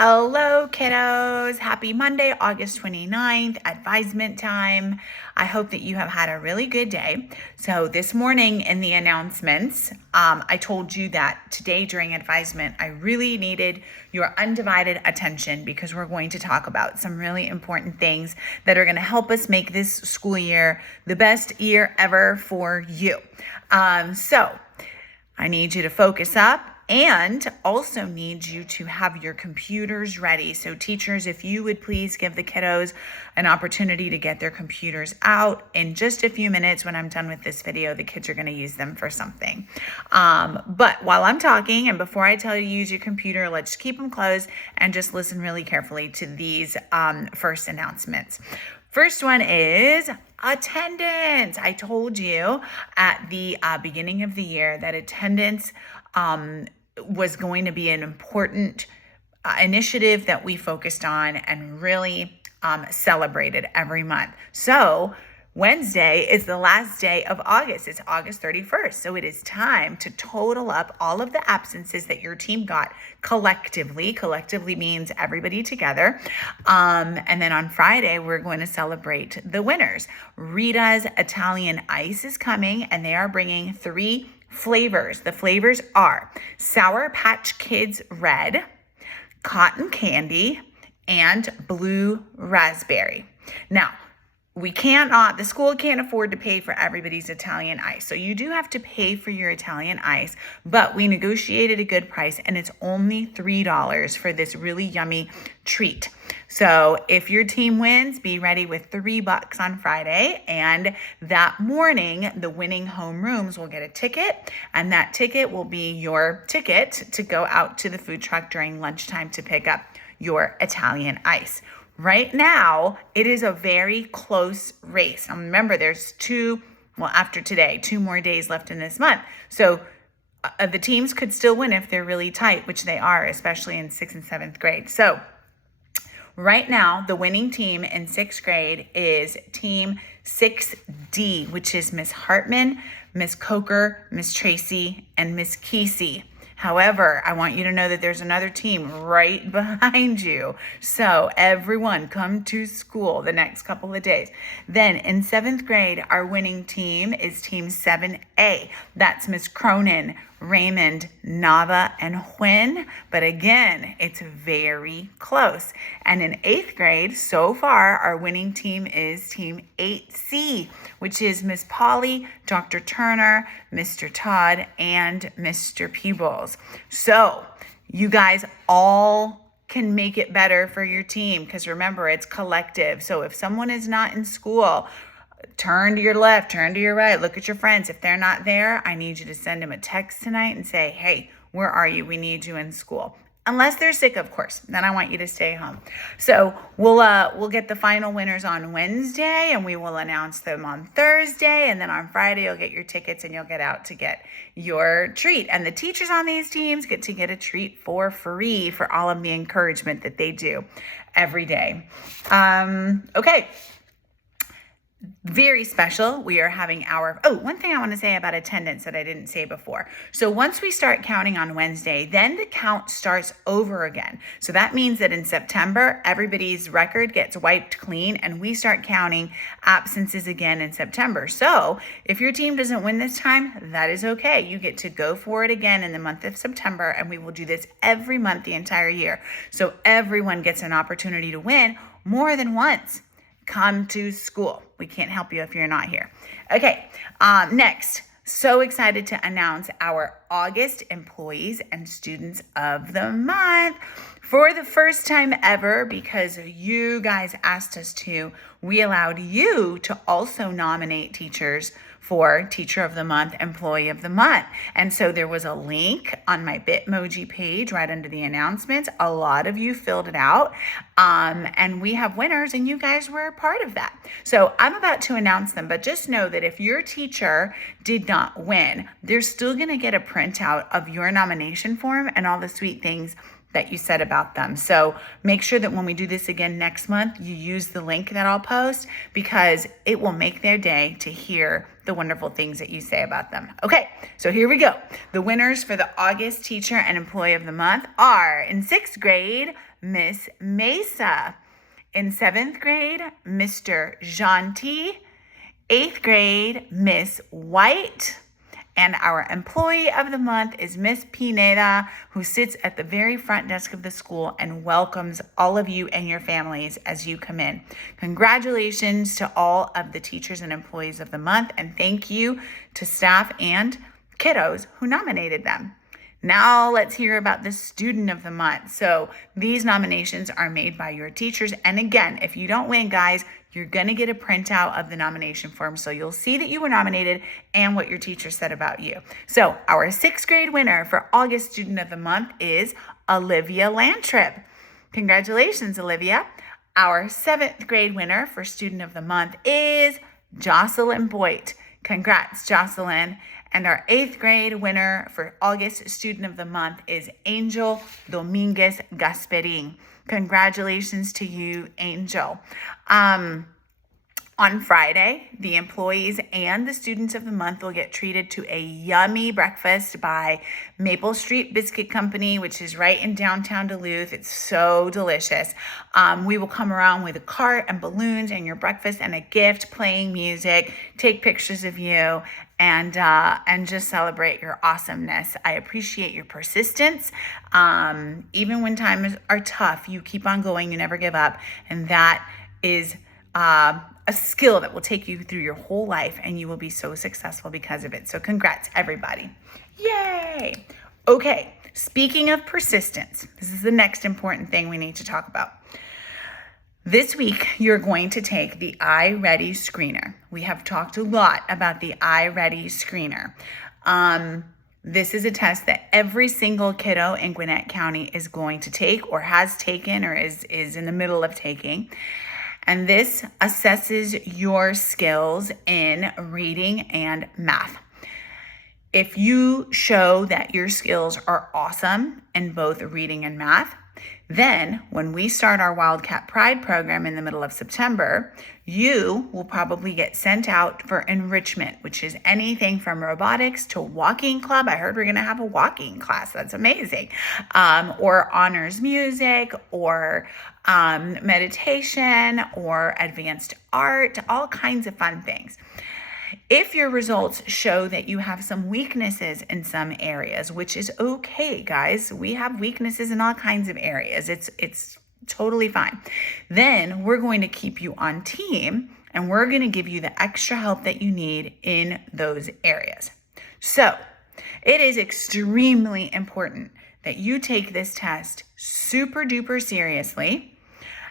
Hello, kiddos. Happy Monday, August 29th, advisement time. I hope that you have had a really good day. So this morning in the announcements, I told you that today during advisement, I really needed your undivided attention because we're going to talk about some really important things that are going to help us make this school year the best year ever for you. So I need you to focus up and also need you to have your computers ready. So teachers, if you would please give the kiddos an opportunity to get their computers out in just a few minutes. When I'm done with this video, the kids are going to use them for something. But while I'm talking and before I tell you to use your computer, let's keep them closed and just listen really carefully to these first announcements. First one is attendance. I told you at the beginning of the year that attendance was going to be an important initiative that we focused on and really celebrated every month. So Wednesday is the last day of August. It's August 31st. So it is time to total up all of the absences that your team got collectively. Collectively means everybody together. And then on Friday, we're going to celebrate the winners. Rita's Italian Ice is coming, and they are bringing 3 flavors. The flavors are Sour Patch Kids Red, Cotton Candy, and Blue Raspberry. Now, the school can't afford to pay for everybody's Italian ice. So you do have to pay for your Italian ice, but we negotiated a good price and it's only $3 for this really yummy treat. So if your team wins, be ready with $3 on Friday. And that morning, the winning homerooms will get a ticket, and that ticket will be your ticket to go out to the food truck during lunchtime to pick up your Italian ice. Right now, it is a very close race. And remember, there's after today, 2 more days left in this month. So the teams could still win if they're really tight, which they are, especially in 6th and 7th grade. So right now, the winning team in 6th grade is Team 6D, which is Miss Hartman, Miss Coker, Miss Tracy, and Miss Kesey. However, I want you to know that there's another team right behind you. So everyone come to school the next couple of days. Then in 7th grade, our winning team is Team 7A. That's Miss Cronin, Raymond, Nava, and Hwin. But again, it's very close. And in 8th grade, so far, our winning team is Team 8C, which is Miss Polly, Dr. Turner, Mr. Todd, and Mr. Peebles. So you guys all can make it better for your team because remember, it's collective. So if someone is not in school, turn to your left, turn to your right, look at your friends. If they're not there, I need you to send them a text tonight and say, hey, where are you? We need you in school. Unless they're sick, of course. Then I want you to stay home. So we'll get the final winners on Wednesday, and we will announce them on Thursday. And then on Friday, you'll get your tickets and you'll get out to get your treat. And the teachers on these teams get to get a treat for free for all of the encouragement that they do every day. Okay. Very special. We are having one thing I want to say about attendance that I didn't say before. So once we start counting on Wednesday, then the count starts over again. So that means that in September, everybody's record gets wiped clean and we start counting absences again in September. So if your team doesn't win this time, that is okay. You get to go for it again in the month of September, and we will do this every month the entire year. So everyone gets an opportunity to win more than once. Come to school. We can't help you if you're not here. Okay, next, so excited to announce our August Employees and Students of the Month. For the first time ever, because you guys asked us to, we allowed you to also nominate teachers for Teacher of the Month, Employee of the Month. And so there was a link on my Bitmoji page right under the announcements. A lot of you filled it out. And we have winners, and you guys were a part of that. So I'm about to announce them, but just know that if your teacher did not win, they're still going to get a printout of your nomination form and all the sweet things that you said about them. So make sure that when we do this again next month, you use the link that I'll post, because it will make their day to hear the wonderful things that you say about them. Okay, so here we go. The winners for the August Teacher and Employee of the Month are, in 6th grade, Miss Mesa. In 7th grade, Mr. Gentil. 8th grade, Miss White. And our Employee of the Month is Miss Pineda, who sits at the very front desk of the school and welcomes all of you and your families as you come in. Congratulations to all of the Teachers and Employees of the Month, and thank you to staff and kiddos who nominated them. Now let's hear about the Student of the Month. So these nominations are made by your teachers. And again, if you don't win, guys, you're going to get a printout of the nomination form. So you'll see that you were nominated and what your teacher said about you. So our 6th grade winner for August Student of the Month is Olivia Lantrip. Congratulations, Olivia. Our 7th grade winner for Student of the Month is Jocelyn Boyd. Congrats, Jocelyn. And our 8th grade winner for August Student of the Month is Angel Dominguez Gasperin. Congratulations to you, Angel. On Friday, the employees and the students of the month will get treated to a yummy breakfast by Maple Street Biscuit Company, which is right in downtown Duluth. It's so delicious. We will come around with a cart and balloons and your breakfast and a gift, playing music, take pictures of you, and just celebrate your awesomeness. I appreciate your persistence. Even when times are tough, you keep on going, you never give up, and that is a skill that will take you through your whole life, and you will be so successful because of it. So congrats, everybody. Yay. Okay, speaking of persistence, this is the next important thing we need to talk about. This week, you're going to take the iReady screener. We have talked a lot about the iReady screener. This is a test that every single kiddo in Gwinnett County is going to take, or has taken, or is in the middle of taking. And this assesses your skills in reading and math. If you show that your skills are awesome in both reading and math, then when we start our Wildcat Pride program in the middle of September, you will probably get sent out for enrichment, which is anything from robotics to walking club. I heard we're going to have a walking class. That's amazing. Or honors music, or meditation, or advanced art, all kinds of fun things. If your results show that you have some weaknesses in some areas, which is okay, guys, we have weaknesses in all kinds of areas. It's totally fine. Then we're going to keep you on team, and we're going to give you the extra help that you need in those areas. So it is extremely important that you take this test super duper seriously,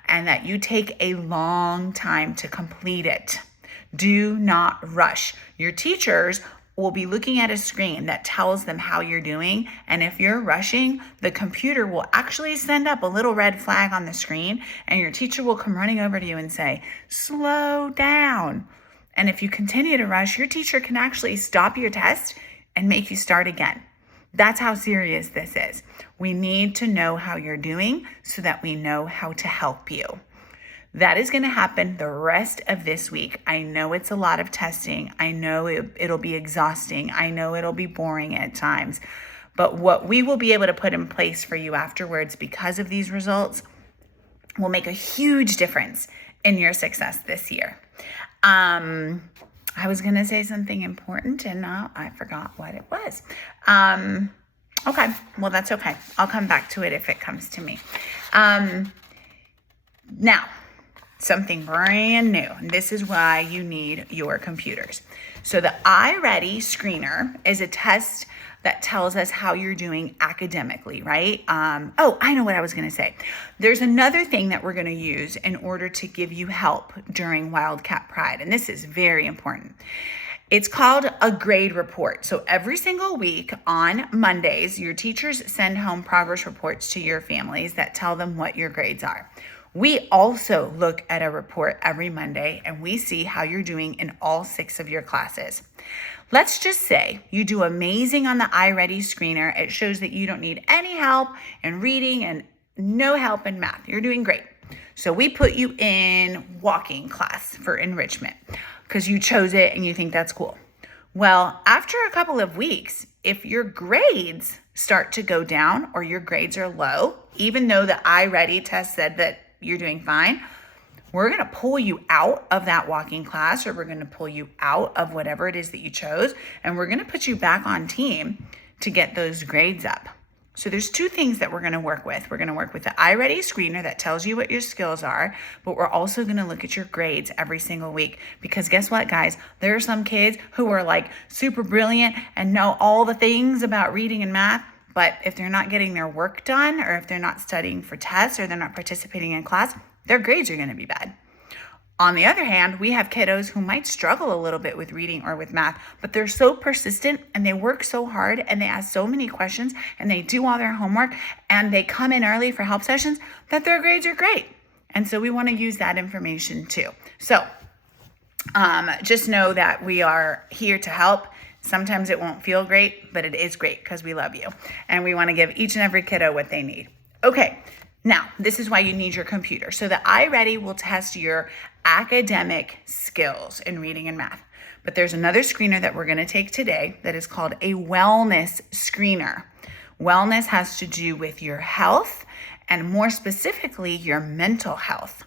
and that you take a long time to complete it. Do not rush. Your teachers will be looking at a screen that tells them how you're doing. And if you're rushing, the computer will actually send up a little red flag on the screen, and your teacher will come running over to you and say, slow down. And if you continue to rush, your teacher can actually stop your test and make you start again. That's how serious this is. We need to know how you're doing so that we know how to help you. That is going to happen the rest of this week. I know it's a lot of testing. I know it'll be exhausting. I know it'll be boring at times. But what we will be able to put in place for you afterwards because of these results will make a huge difference in your success this year. I was going to say something important, and now I forgot what it was. Okay, well, that's okay. I'll come back to it if it comes to me. Now, something brand new, and this is why you need your computers. So the iReady screener is a test that tells us how you're doing academically, right? I know what I was going to say. There's another thing that we're going to use in order to give you help during Wildcat Pride, and this is very important. It's called a grade report. So every single week on Mondays, your teachers send home progress reports to your families that tell them what your grades are. We also look at a report every Monday and we see how you're doing in all 6 of your classes. Let's just say you do amazing on the iReady screener. It shows that you don't need any help in reading and no help in math. You're doing great. So we put you in walking class for enrichment because you chose it and you think that's cool. Well, after a couple of weeks, if your grades start to go down or your grades are low, even though the iReady test said that you're doing fine, we're going to pull you out of that walking class, or we're going to pull you out of whatever it is that you chose, and we're going to put you back on team to get those grades up. So there's 2 things that we're going to work with. We're going to work with the iReady screener that tells you what your skills are, but we're also going to look at your grades every single week, because guess what, guys? There are some kids who are like super brilliant and know all the things about reading and math, but if they're not getting their work done, or if they're not studying for tests, or they're not participating in class, their grades are going to be bad. On the other hand, we have kiddos who might struggle a little bit with reading or with math, but they're so persistent and they work so hard and they ask so many questions and they do all their homework and they come in early for help sessions that their grades are great. And so we want to use that information too. So just know that we are here to help. Sometimes it won't feel great, but it is great because we love you and we want to give each and every kiddo what they need. Okay. Now, this is why you need your computer. So the iReady will test your academic skills in reading and math. But there's another screener that we're going to take today that is called a wellness screener. Wellness has to do with your health and more specifically, your mental health.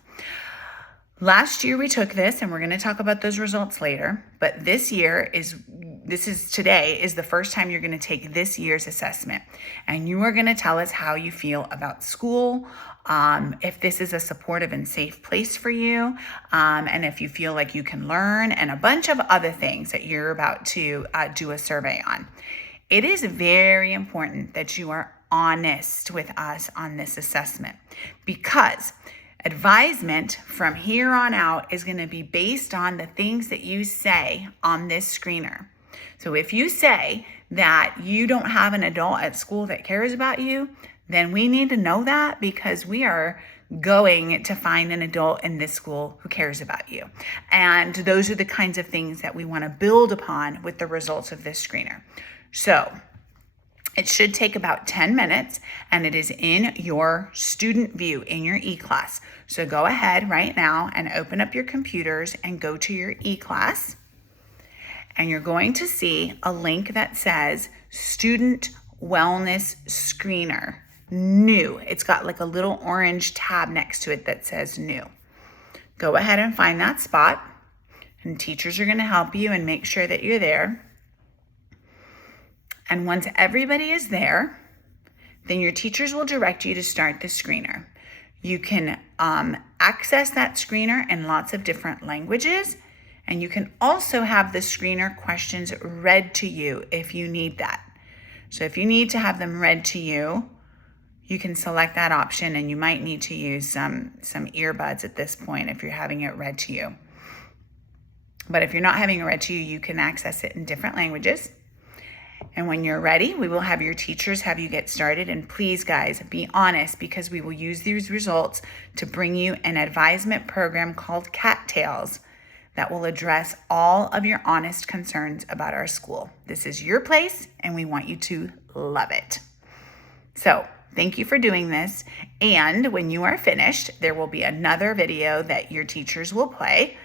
Last year we took this, and we're going to talk about those results later, but today is the first time you're going to take this year's assessment, and you are going to tell us how you feel about school, if this is a supportive and safe place for you, and if you feel like you can learn, and a bunch of other things that you're about to do a survey on. It is very important that you are honest with us on this assessment, because advisement from here on out is going to be based on the things that you say on this screener. So if you say that you don't have an adult at school that cares about you, then we need to know that, because we are going to find an adult in this school who cares about you. And those are the kinds of things that we want to build upon with the results of this screener. So it should take about 10 minutes, and it is in your student view in your e-class. So go ahead right now and open up your computers and go to your e-class. And you're going to see a link that says Student Wellness Screener, New. It's got like a little orange tab next to it that says New. Go ahead and find that spot, and teachers are going to help you and make sure that you're there. And once everybody is there, then your teachers will direct you to start the screener. You can access that screener in lots of different languages, and you can also have the screener questions read to you if you need that. So if you need to have them read to you, you can select that option, and you might need to use some earbuds at this point if you're having it read to you. But if you're not having it read to you, you can access it in different languages. And when you're ready, we will have your teachers have you get started. And please, guys, be honest, because we will use these results to bring you an advisement program called Cattails that will address all of your honest concerns about our school. This is your place, and we want you to love it. So thank you for doing this. And when you are finished, there will be another video that your teachers will play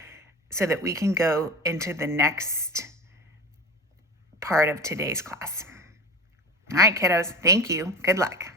so that we can go into the next part of today's class. All right, kiddos, thank you. Good luck.